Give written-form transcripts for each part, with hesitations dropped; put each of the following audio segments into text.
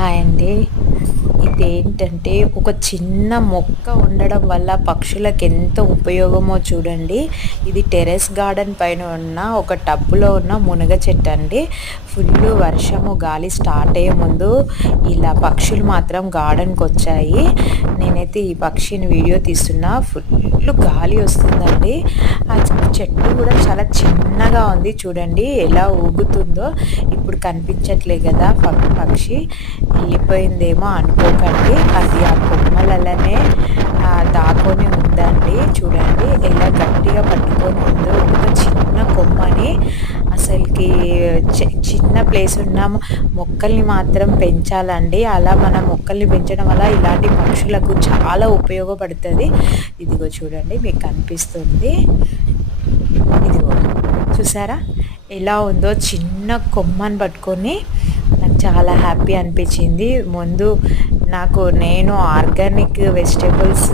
Hi అండి. ఇదేంటంటే ఒక చిన్న మొక్క ఉండడం వల్ల పక్షులకు ఎంత ఉపయోగమో చూడండి. ఇది టెర్రస్ గార్డెన్ పైన ఉన్న ఒక టబ్‌లో ఉన్న మునగ చెట్టండి. ఫుల్లు వర్షము, గాలి స్టార్ట్ అయ్యే ముందు ఇలా పక్షులు మాత్రం గార్డెన్‌కొచ్చాయి. నేనైతే ఈ పక్షిని వీడియో తీస్తున్నా. ఫుల్లు గాలి వస్తుందండి. ఆ చెట్టు కూడా చాలా చిన్నగా ఉంది చూడండి ఎలా ఊగుతుందో. ఇప్పుడు కనిపించట్లే కదా పక్షి. వెళ్ళిపోయిందేమో అనుకోకండి. అది ఆ కొమ్మలలోనే దాక్కొని ఉందండి. చూడండి ఎలా గట్టిగా పట్టుకొని ఉందో. ఒక చిన్న కొమ్మని అసలుకి చిన్న ప్లేస్ ఉన్న మొక్కల్ని మాత్రం పెంచాలండి. అలా మన మొక్కల్ని పెంచడం వల్ల ఇలాంటి పక్షులకు చాలా ఉపయోగపడుతుంది. ఇదిగో చూడండి మీకు కనిపిస్తుంది. ఇదిగో చూసారా ఎలా ఉందో. చిన్న కొమ్మని పట్టుకొని నాకు చాలా హ్యాపీ అనిపించింది. ముందు నేను ఆర్గానిక్ వెజిటేబుల్స్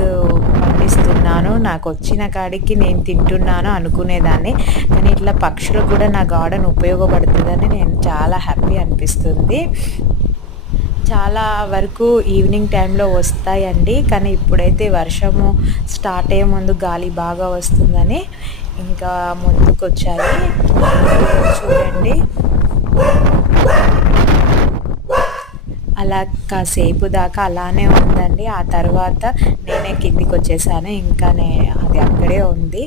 పండిస్తున్నాను, నాకు వచ్చిన కాడికి నేను తింటున్నాను అనుకునేదాన్ని. కానీ ఇట్లా పక్షులకు కూడా నా గార్డెన్ ఉపయోగపడుతుందని నేను చాలా హ్యాపీ అనిపిస్తుంది. చాలా వరకు ఈవినింగ్ టైంలో వస్తాయండి. కానీ ఇప్పుడైతే వర్షము స్టార్ట్ అయ్యే ముందు గాలి బాగా వస్తుందని ఇంకా ముందుకొచ్చాయి. చూడండి అలా కాసేపు దాకా అలానే ఉందండి. ఆ తర్వాత నేనే కిందికి వచ్చేసాను. ఇంకా అది అక్కడే ఉంది.